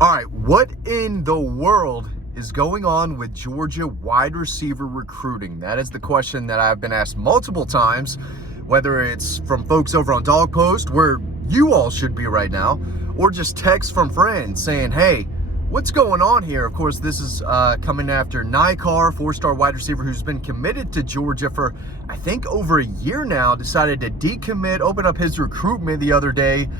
All right, what in the world is going on with Georgia wide receiver recruiting? That is the question that I've been asked multiple times, whether it's from folks over on Dog Post, where you all should be right now, or just texts from friends saying, hey, what's going on here? Of course, this is coming after Nikar, four-star wide receiver who's been committed to Georgia for, I think, over a year now, decided to decommit, open up his recruitment the other day,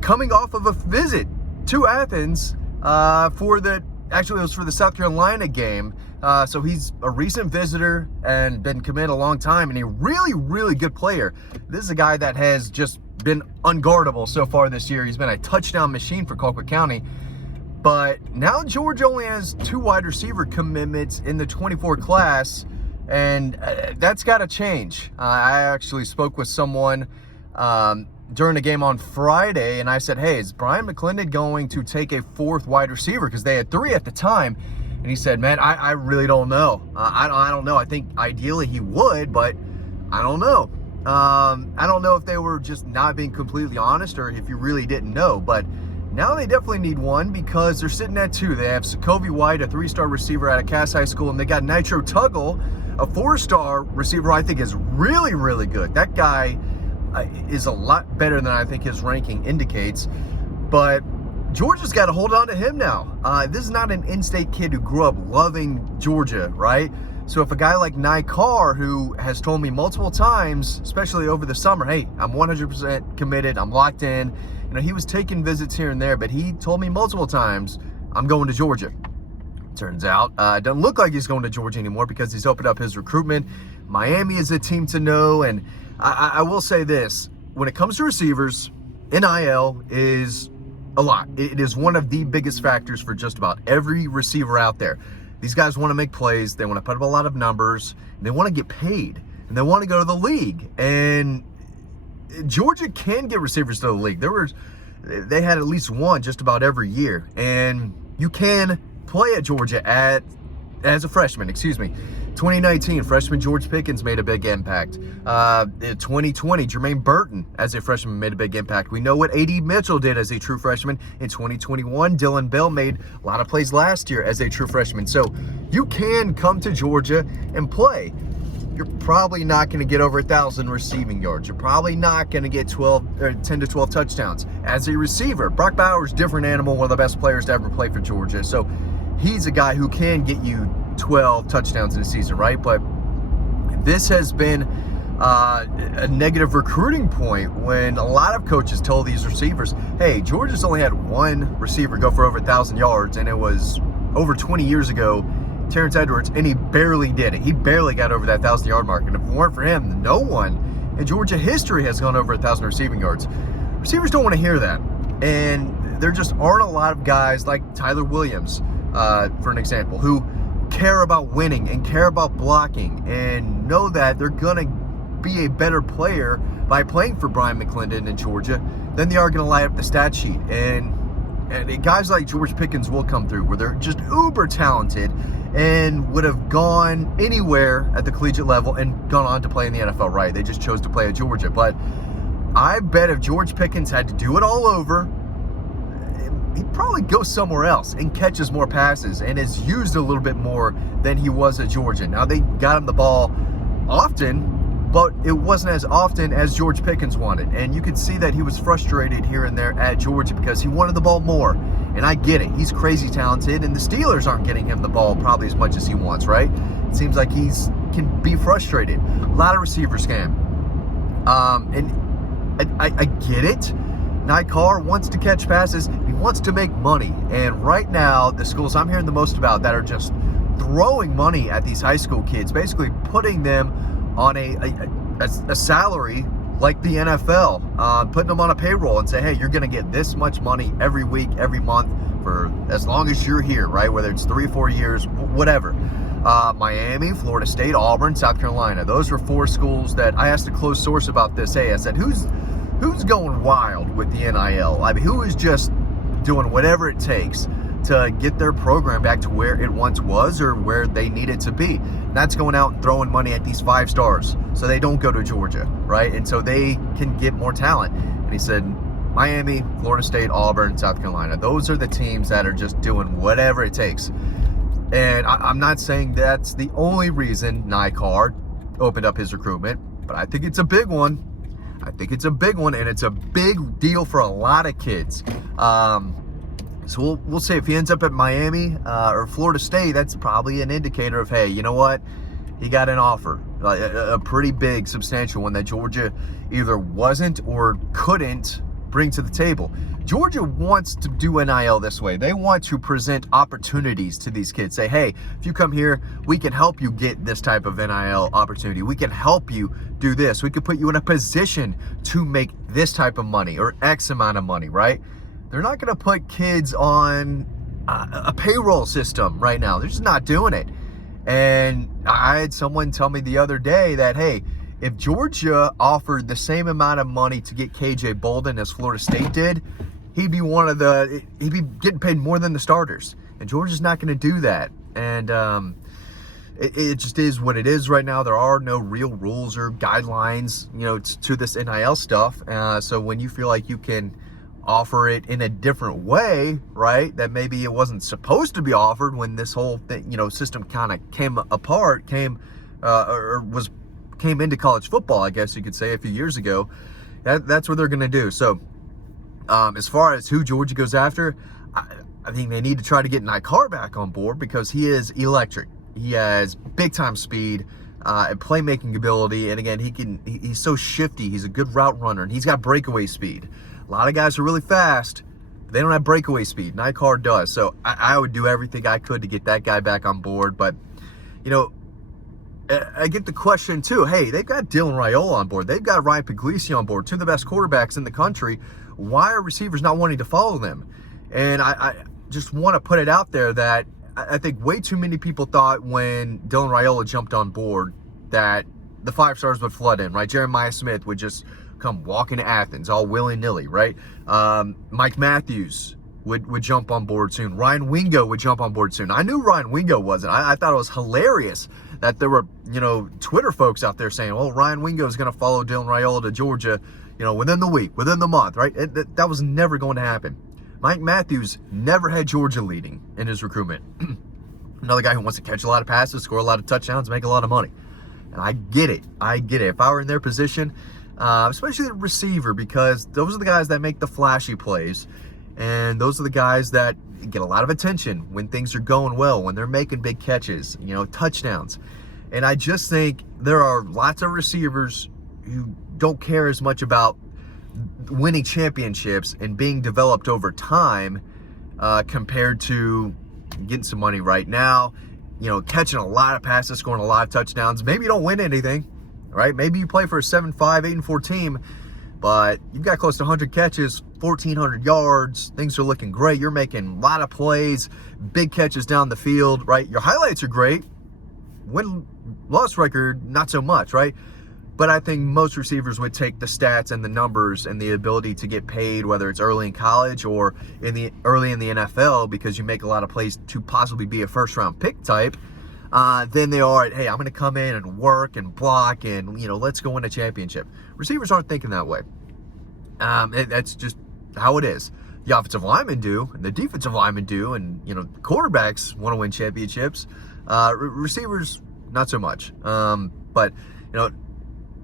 coming off of a visit to Athens it was for the South Carolina game. So he's a recent visitor and been committed a long time, and a really, really good player. This is a guy that has just been unguardable so far this year. He's been a touchdown machine for Colquitt County. But now Georgia only has 2 wide receiver commitments in the 24 class, and that's got to change. I actually spoke with someone during the game on Friday, and I said, hey, is Brian McClendon going to take a 4th wide receiver? Because they had 3 at the time. And he said, man, I really don't know. I don't know. I think ideally he would, but I don't know. I don't know if they were just not being completely honest or if you really didn't know. But now they definitely need one because they're sitting at 2. They have Sokovie White, a 3-star receiver out of Cass High School, and they got Nitro Tuggle, a 4-star receiver I think is really, really good. That guy is a lot better than I think his ranking indicates. But Georgia's got to hold on to him now. This is not an in-state kid who grew up loving Georgia, right? So if a guy like Nikar, who has told me multiple times, especially over the summer, hey, I'm 100% committed, I'm locked in. You know, he was taking visits here and there, but he told me multiple times, I'm going to Georgia. Turns out, it doesn't look like he's going to Georgia anymore because he's opened up his recruitment. Miami is a team to know, and I will say this. When it comes to receivers, NIL is a lot. It is one of the biggest factors for just about every receiver out there. These guys want to make plays. They want to put up a lot of numbers. And they want to get paid. And they want to go to the league. And Georgia can get receivers to the league. They had at least one just about every year. And you can play at Georgia as a freshman, 2019, freshman George Pickens made a big impact. 2020, Jermaine Burton as a freshman made a big impact. We know what A.D. Mitchell did as a true freshman. In 2021, Dylan Bell made a lot of plays last year as a true freshman. So you can come to Georgia and play. You're probably not going to get over 1,000 receiving yards. You're probably not going to get 10 to 12 touchdowns. As a receiver, Brock Bowers, different animal, one of the best players to ever play for Georgia. So he's a guy who can get you 12 touchdowns in a season, right? But this has been a negative recruiting point when a lot of coaches told these receivers, hey, Georgia's only had 1 receiver go for over 1,000 yards, and it was over 20 years ago, Terrence Edwards, and he barely did it. He barely got over that 1,000-yard mark, and if it weren't for him, no one in Georgia history has gone over 1,000 receiving yards. Receivers don't want to hear that, and there just aren't a lot of guys like Tyler Williams, for an example, who care about winning and care about blocking and know that they're going to be a better player by playing for Brian McClendon in Georgia than they are going to light up the stat sheet. And guys like George Pickens will come through where they're just uber talented and would have gone anywhere at the collegiate level and gone on to play in the NFL, right? They just chose to play at Georgia. But I bet if George Pickens had to do it all over, he'd probably go somewhere else and catches more passes and is used a little bit more than he was at Georgia. Now, they got him the ball often, but it wasn't as often as George Pickens wanted. And you could see that he was frustrated here and there at Georgia because he wanted the ball more. And I get it. He's crazy talented, and the Steelers aren't getting him the ball probably as much as he wants, right? It seems like can be frustrated. A lot of receivers can. And I get it. Nikar wants to catch passes. He wants to make money. And right now, the schools I'm hearing the most about that are just throwing money at these high school kids, basically putting them on a salary like the NFL, putting them on a payroll and say, hey, you're going to get this much money every week, every month for as long as you're here, right? Whether it's 3 or 4 years, whatever. Miami, Florida State, Auburn, South Carolina. Those were 4 schools that I asked a close source about this. Hey, I said, who's going wild with the NIL? I mean, who is just doing whatever it takes to get their program back to where it once was or where they need it to be? That's going out and throwing money at these 5 stars so they don't go to Georgia, right? And so they can get more talent. And he said, Miami, Florida State, Auburn, South Carolina. Those are the teams that are just doing whatever it takes. And I'm not saying that's the only reason Nycard opened up his recruitment, but I think it's a big one. I think it's a big one, and it's a big deal for a lot of kids. So we'll see if he ends up at Miami or Florida State. That's probably an indicator of, hey, you know what? He got an offer, a pretty big, substantial one that Georgia either wasn't or couldn't bring to the table. Georgia wants to do NIL this way. They want to present opportunities to these kids. Say, hey, if you come here, we can help you get this type of NIL opportunity. We can help you do this. We can put you in a position to make this type of money or X amount of money, right? They're not going to put kids on a payroll system right now. They're just not doing it. And I had someone tell me the other day that, hey, if Georgia offered the same amount of money to get KJ Bolden as Florida State did, he'd be getting paid more than the starters. And Georgia's not going to do that. And it just is what it is right now. There are no real rules or guidelines, to this NIL stuff. So when you feel like you can offer it in a different way, right, that maybe it wasn't supposed to be offered when this whole thing, system kind of came into college football, I guess you could say, a few years ago. That's what they're going to do. So as far as who Georgia goes after, I think they need to try to get Nycard back on board because he is electric. He has big time speed and playmaking ability. And again, he's so shifty. He's a good route runner, and he's got breakaway speed. A lot of guys are really fast, but they don't have breakaway speed. Nycard does. So I would do everything I could to get that guy back on board. But, I get the question too, hey, they've got Dylan Raiola on board. They've got Ryan Puglisi on board, two of the best quarterbacks in the country. Why are receivers not wanting to follow them? And I just want to put it out there that I think way too many people thought when Dylan Raiola jumped on board that the 5 stars would flood in, right? Jeremiah Smith would just come walking to Athens all willy-nilly, right? Mike Matthews would jump on board soon. Ryan Wingo would jump on board soon. I knew Ryan Wingo wasn't. I thought it was hilarious that there were, Twitter folks out there saying, well, Ryan Wingo is going to follow Dylan Raiola to Georgia, within the week, within the month, right? That was never going to happen. Mike Matthews never had Georgia leading in his recruitment. Another guy who wants to catch a lot of passes, score a lot of touchdowns, make a lot of money. And I get it. If I were in their position, especially the receiver, because those are the guys that make the flashy plays. And those are the guys that get a lot of attention when things are going well, when they're making big catches, touchdowns. And I just think there are lots of receivers who don't care as much about winning championships and being developed over time compared to getting some money right now, catching a lot of passes, scoring a lot of touchdowns. Maybe you don't win anything, right? Maybe you play for a 7-5, 8-4 team, but you've got close to 100 catches, 1,400 yards. Things are looking great. You're making a lot of plays, big catches down the field, right? Your highlights are great. Win-loss record, not so much, right? But I think most receivers would take the stats and the numbers and the ability to get paid, whether it's early in college or early in the NFL, because you make a lot of plays to possibly be a first-round pick type, than they are at, hey, I'm going to come in and work and block and, let's go win a championship. Receivers aren't thinking that way. That's just how it is. The offensive linemen do, and the defensive linemen do, and, quarterbacks want to win championships. Receivers, not so much. But,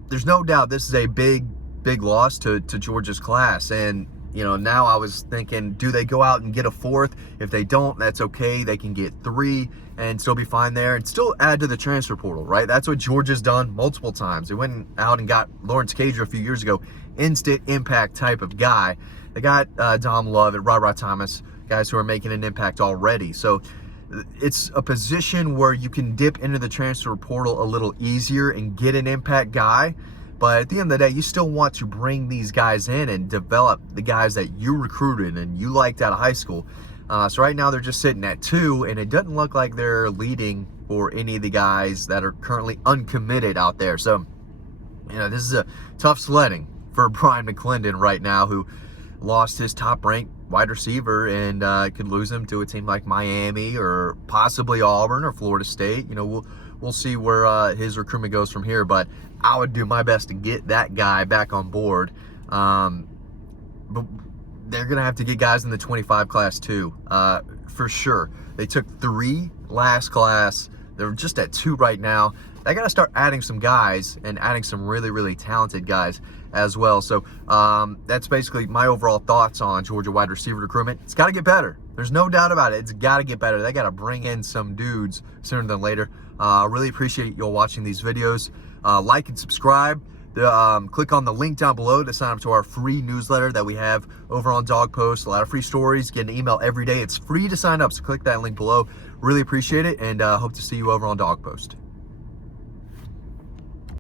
there's no doubt this is a big loss to Georgia's class. And, now I was thinking, do they go out and get a 4th? If they don't, that's okay. They can get 3 and still be fine there and still add to the transfer portal, right? That's what Georgia's done multiple times. They went out and got Lawrence Cager a few years ago, instant impact type of guy. They got Dom Love and Ra Thomas, guys who are making an impact already. So it's a position where you can dip into the transfer portal a little easier and get an impact guy. But at the end of the day, you still want to bring these guys in and develop the guys that you recruited and you liked out of high school. So right now they're just sitting at 2, and it doesn't look like they're leading for any of the guys that are currently uncommitted out there. So, this is a tough sledding for Brian McClendon right now, who lost his top-ranked wide receiver and could lose him to a team like Miami or possibly Auburn or Florida State. We'll see where his recruitment goes from here, but I would do my best to get that guy back on board. Brian they're going to have to get guys in the 25 class too, for sure. They took 3 last class. They're just at 2 right now. They got to start adding some guys and adding some really, really talented guys as well. So that's basically my overall thoughts on Georgia wide receiver recruitment. It's got to get better. There's no doubt about it. It's got to get better. They got to bring in some dudes sooner than later. Really appreciate y'all watching these videos. Like and subscribe. Click on the link down below to sign up to our free newsletter that we have over on Dog Post. A lot of free stories. Get an email every day. It's free to sign up, so click that link below. Really appreciate it, and hope to see you over on Dog Post.